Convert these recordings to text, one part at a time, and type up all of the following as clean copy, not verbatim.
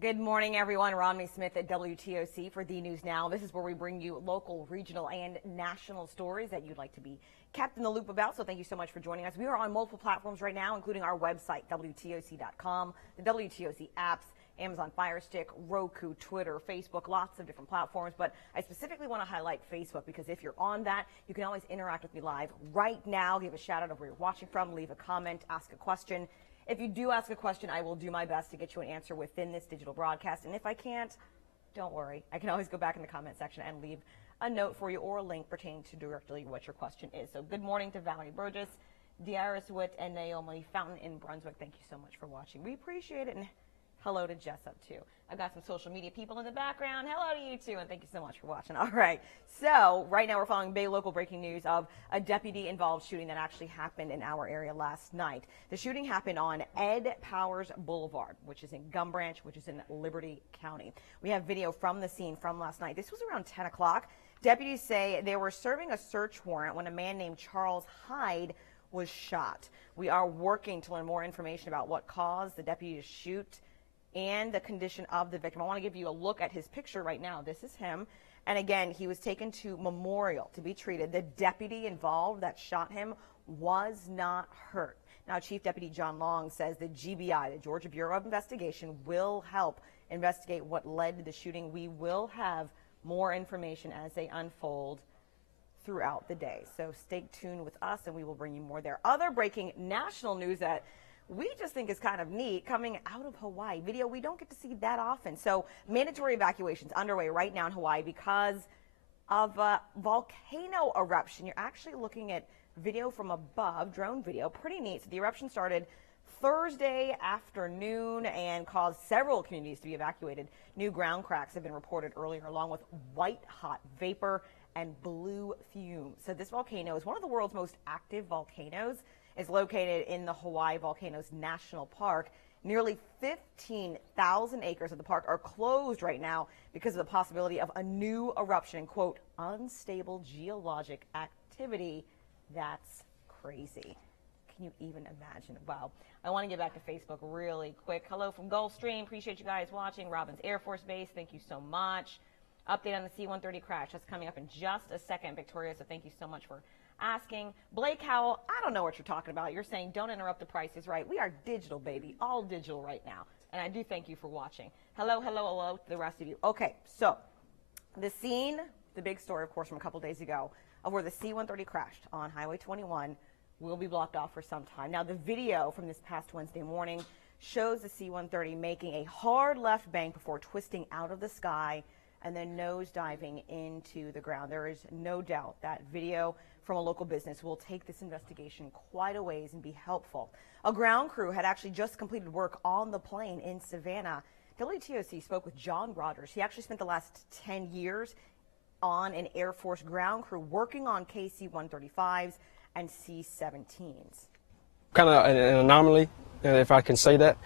Good morning, everyone. Romney Smith at WTOC for The News Now. This is where we bring you local, regional, and national stories that you'd like to be kept in the loop about. So thank you so much for joining us. We are on multiple platforms right now, including our website, WTOC.com, the WTOC apps, Amazon Fire Stick, Roku, Twitter, Facebook, lots of different platforms. But I specifically want to highlight Facebook because if you're on that, you can always interact with me live right now. Give a shout out of where you're watching from, leave a comment, ask a question. If you do ask a question, I will do my best to get you an answer within this digital broadcast. And if I can't, don't worry. I can always go back in the comment section and leave a note for you or a link pertaining to directly what your question is. So good morning to Valerie Burgess, Diaris Witt, and Naomi Fountain in Brunswick. Thank you so much for watching. We appreciate it. And hello to Jessup, too. I've got some social media people in the background. Hello to you, too, and thank you so much for watching. All right. So right now we're following big local breaking news of a deputy-involved shooting that actually happened in our area last night. The shooting happened on Ed Powers Boulevard, which is in Gum Branch, which is in Liberty County. We have video from the scene from last night. This was around 10 o'clock. Deputies say they were serving a search warrant when a man named Charles Hyde was shot. We are working to learn more information about what caused the deputy to shoot and the condition of the victim. I want to give you a look at his picture right now. This is him. And again, he was taken to Memorial to be treated. The deputy involved that shot him was not hurt. Now, Chief Deputy John Long says the GBI, the Georgia Bureau of Investigation, will help investigate what led to the shooting. We will have more information as they unfold throughout the day. So stay tuned with us and we will bring you more there. Other breaking national news that we just think is kind of neat coming out of Hawaii. Video we don't get to see that often. So mandatory evacuations underway right now in Hawaii because of a volcano eruption. You're actually looking at video from above, drone video, pretty neat. So the eruption started Thursday afternoon and caused several communities to be evacuated. New ground cracks have been reported earlier along with white hot vapor and blue fumes. So this volcano is one of the world's most active volcanoes. It's located in the Hawaii Volcanoes National Park. Nearly 15,000 acres of the park are closed right now because of the possibility of a new eruption, quote, unstable geologic activity. That's crazy. Can you even imagine? Wow. I want to get back to Facebook really quick. Hello from Gulfstream. Appreciate you guys watching. Robbins Air Force Base. Thank you so much. Update on the C130 crash. That's coming up in just a second, Victoria. So thank you so much for asking. Blake Howell, I don't know what you're talking about. You're saying don't interrupt, the price is right. We are digital, baby, all digital right now. And I do thank you for watching. Hello, hello, hello to the rest of you. Okay, so the scene, the big story, of course, from a couple days ago of where the C-130 crashed on Highway 21 will be blocked off for some time. Now, the video from this past Wednesday morning shows the C-130 making a hard left bank before twisting out of the sky and then nose diving into the ground. There is no doubt that video from a local business will take this investigation quite a ways and be helpful. A ground crew had actually just completed work on the plane in Savannah. WTOC spoke with John Rogers. He actually spent the last 10 years on an Air Force ground crew working on KC-135s and C-17s. Kind of an anomaly, if I can say that,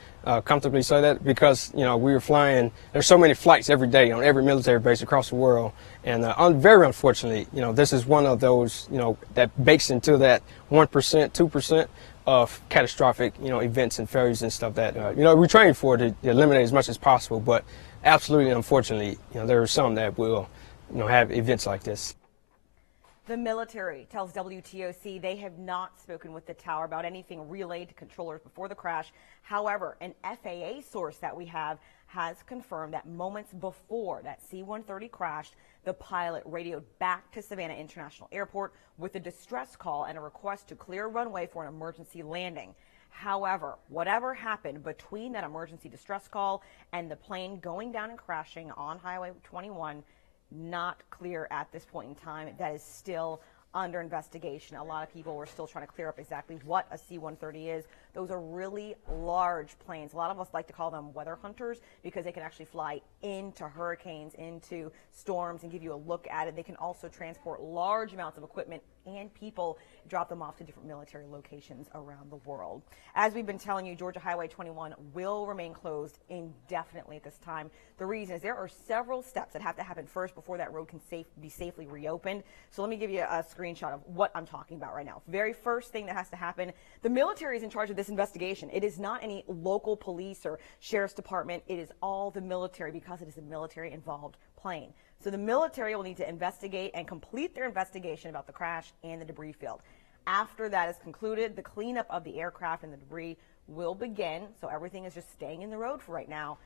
comfortably say that, because, you know, we were flying, there's so many flights every day on every military base across the world. And very unfortunately, you know, this is one of those, you know, that bakes into that 1%, 2% of catastrophic, you know, events and failures and stuff that, you know, we train for to eliminate as much as possible. But absolutely, unfortunately, you know, there are some that will, you know, have events like this. The military tells WTOC they have not spoken with the tower about anything relayed to controllers before the crash. However, an FAA source that we have has confirmed that moments before that C-130 crashed, the pilot radioed back to Savannah International Airport with a distress call and a request to clear runway for an emergency landing. However, whatever happened between that emergency distress call and the plane going down and crashing on Highway 21, not clear at this point in time. That is still under investigation. A lot of people were still trying to clear up exactly what a C-130 is. Those are really large planes. A lot of us like to call them weather hunters because they can actually fly into hurricanes, into storms, and give you a look at it. They can also transport large amounts of equipment and people drop them off to different military locations around the world. As we've been telling you, Georgia Highway 21 will remain closed indefinitely at this time. The reason is there are several steps that have to happen first before that road can be safely reopened. So let me give you a screenshot of what I'm talking about right now. Very first thing that has to happen, the military is in charge of this investigation. It is not any local police or sheriff's department. It is all the military because it is a military-involved plane. So the military will need to investigate and complete their investigation about the crash and the debris field. After that is concluded, the cleanup of the aircraft and the debris will begin. So everything is just staying in the road for right now.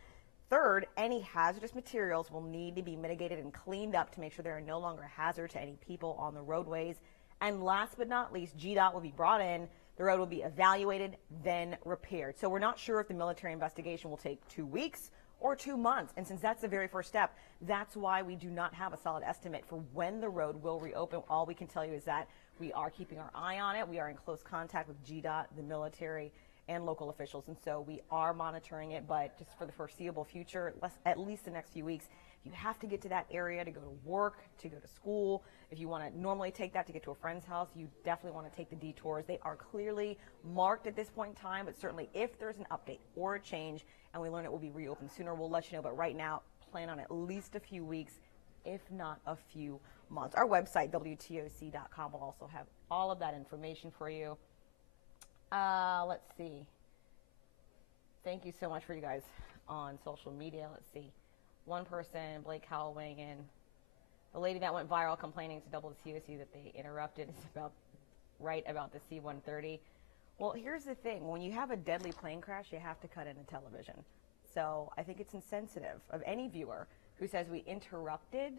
Third, any hazardous materials will need to be mitigated and cleaned up to make sure they are no longer a hazard to any people on the roadways. And last but not least, GDOT will be brought in. The road will be evaluated, then repaired. So we're not sure if the military investigation will take 2 weeks or 2 months. And since that's the very first step, that's why we do not have a solid estimate for when the road will reopen. All we can tell you is that we are keeping our eye on it. We are in close contact with GDOT, the military, and local officials. And so we are monitoring it, but just for the foreseeable future, at least the next few weeks, you have to get to that area to go to work, to go to school. If you want to normally take that to get to a friend's house, you definitely want to take the detours. They are clearly marked at this point in time, but certainly if there's an update or a change and we learn it will be reopened sooner, we'll let you know. But right now, plan on at least a few weeks, if not a few months. Our website, WTOC.com, will also have all of that information for you. Let's see. Thank you so much for you guys on social media. Let's see. One person, Blake Howell, weighing in. The lady that went viral complaining to WTOC that they interrupted is right about the C130. Well, here's the thing. When you have a deadly plane crash, you have to cut into television. So I think it's insensitive of any viewer who says we interrupted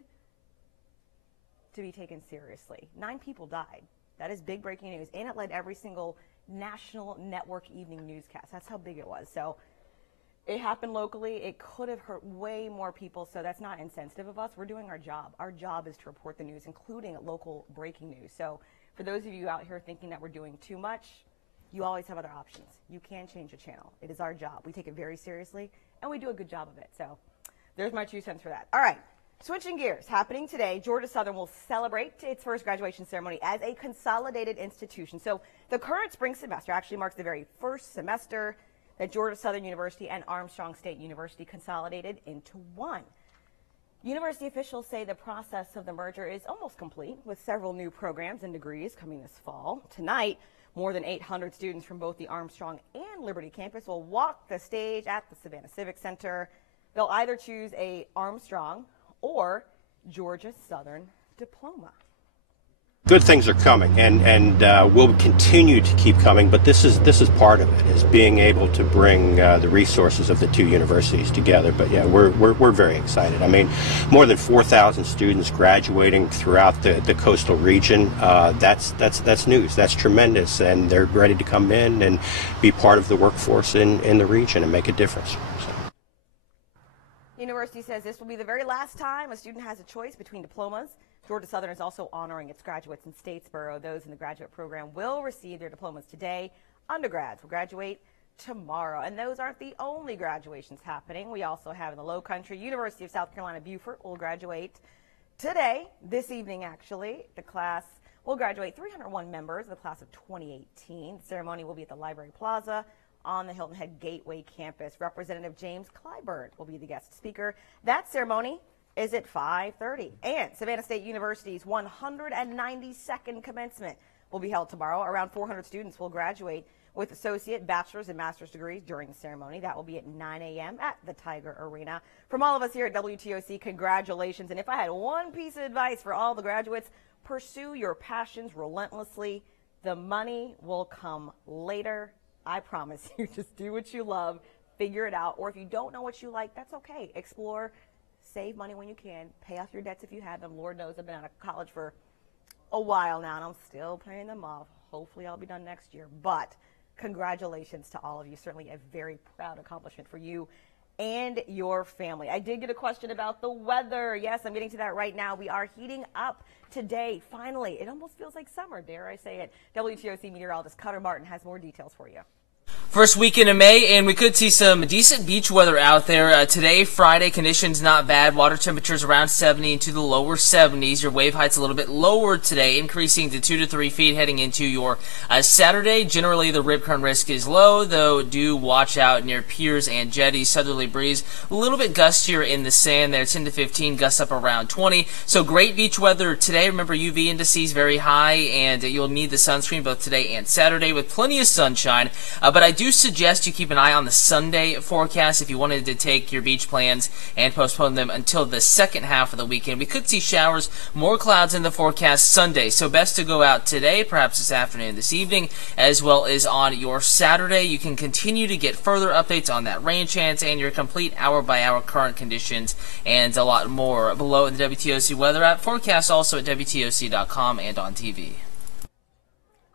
to be taken seriously. 9 people died. That is big breaking news. And it led every single national network evening newscast. That's how big it was. So it happened locally. It could have hurt way more people, so that's not insensitive of us. We're doing our job. Our job is to report the news, including local breaking news. So for those of you out here thinking that we're doing too much, you always have other options. You can change the channel. It is our job. We take it very seriously, and we do a good job of it. So there's my 2 cents for that. All right, switching gears. Happening today, Georgia Southern will celebrate its first graduation ceremony as a consolidated institution. So the current spring semester actually marks the very first semester that Georgia Southern University and Armstrong State University consolidated into one. University officials say the process of the merger is almost complete, with several new programs and degrees coming this fall. Tonight, more than 800 students from both the Armstrong and Liberty campus will walk the stage at the Savannah Civic Center. They'll either choose a Armstrong or Georgia Southern diploma. Good things are coming, and will continue to keep coming. But this is part of it, is being able to bring the resources of the 2 universities together. But yeah, we're very excited. I mean, more than 4,000 students graduating throughout the coastal region. That's news. That's tremendous, and they're ready to come in and be part of the workforce in the region and make a difference. So. University says this will be the very last time a student has a choice between diplomas. Georgia Southern is also honoring its graduates in Statesboro. Those in the graduate program will receive their diplomas today. Undergrads will graduate tomorrow. And those aren't the only graduations happening. We also have in the Low Country, University of South Carolina Beaufort will graduate today, this evening actually. The class will graduate 301 members of the class of 2018. The ceremony will be at the Library Plaza on the Hilton Head Gateway campus. Representative James Clyburn will be the guest speaker. That ceremony is at 5:30. And Savannah State University's 192nd commencement will be held tomorrow. Around 400 students will graduate with associate, bachelor's, and master's degrees during the ceremony. That will be at 9 a.m. at the Tiger Arena. From all of us here at WTOC, congratulations. And if I had one piece of advice for all the graduates, pursue your passions relentlessly. The money will come later. I promise you. Just do what you love. Figure it out. Or if you don't know what you like, that's okay. Explore. Save money when you can. Pay off your debts if you have them. Lord knows I've been out of college for a while now, and I'm still paying them off. Hopefully I'll be done next year. But congratulations to all of you. Certainly a very proud accomplishment for you and your family. I did get a question about the weather. Yes, I'm getting to that right now. We are heating up today. Finally, it almost feels like summer, dare I say it. WTOC meteorologist Cutter Martin has more details for you. First weekend of May, and we could see some decent beach weather out there. Today, Friday, conditions not bad. Water temperatures around 70 into the lower 70s. Your wave height's a little bit lower today, increasing to 2 to 3 feet heading into your Saturday. Generally, the rip current risk is low, though do watch out near piers and jetties. Southerly breeze, a little bit gustier in the sand there, 10 to 15, gusts up around 20. So great beach weather today. Remember, UV indices very high, and you'll need the sunscreen both today and Saturday with plenty of sunshine. But I do suggest you keep an eye on the Sunday forecast if you wanted to take your beach plans and postpone them until the second half of the weekend. We could see showers, more clouds in the forecast Sunday, so best to go out today, perhaps this afternoon, this evening, as well as on your Saturday. You can continue to get further updates on that rain chance and your complete hour-by-hour current conditions and a lot more below in the WTOC weather app. Forecast also at WTOC.com and on TV.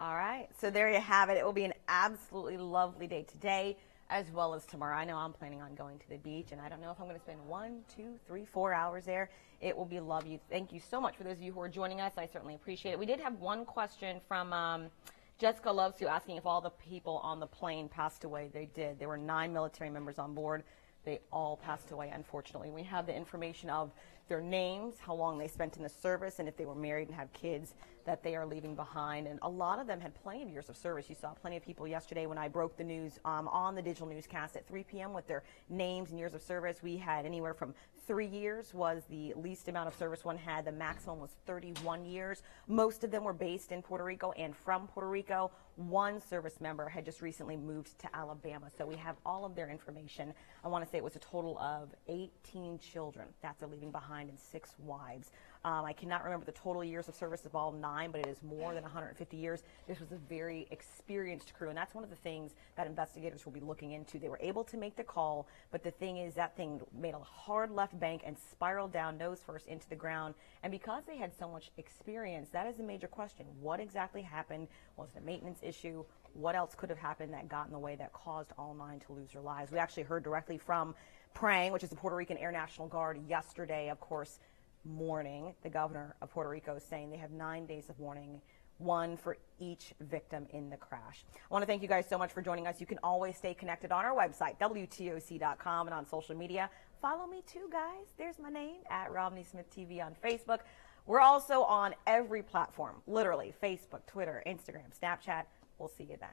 All right, so there you have it. It will be an absolutely lovely day today as well as tomorrow. I know I'm planning on going to the beach, and I don't know if I'm going to spend 1, 2, 3, 4 hours there. It will be lovely. Thank you so much for those of you who are joining us. I certainly appreciate it. We did have one question from Jessica Loves You asking if all the people on the plane passed away. They did. There were 9 military members on board. They all passed away, unfortunately. We have the information of their names, how long they spent in the service, and if they were married and have kids that they are leaving behind. And a lot of them had plenty of years of service. You saw plenty of people yesterday when I broke the news on the digital newscast at 3 p.m. with their names and years of service. We had anywhere from 3 years was the least amount of service one had. The maximum was 31 years. Most of them were based in Puerto Rico and from Puerto Rico. One service member had just recently moved to Alabama. So we have all of their information. I want to say it was a total of 18 children that they're leaving behind and 6 wives. I cannot remember the total years of service of all 9, but it is more than 150 years. This was a very experienced crew, and that's one of the things that investigators will be looking into. They were able to make the call, but the thing is that thing made a hard left bank and spiraled down nose first into the ground. And because they had so much experience, that is a major question. What exactly happened? Was it a maintenance issue? What else could have happened that got in the way that caused all 9 to lose their lives? We actually heard directly from Prang, which is the Puerto Rican Air National Guard, yesterday, of course, morning. The governor of Puerto Rico is saying they have 9 days of mourning, 1 for each victim in the crash. I want to thank you guys so much for joining us. You can always stay connected on our website, WTOC.com, and on social media. Follow me too, guys. There's my name, at Romney Smith TV on Facebook. We're also on every platform, literally Facebook, Twitter, Instagram, Snapchat. We'll see you then.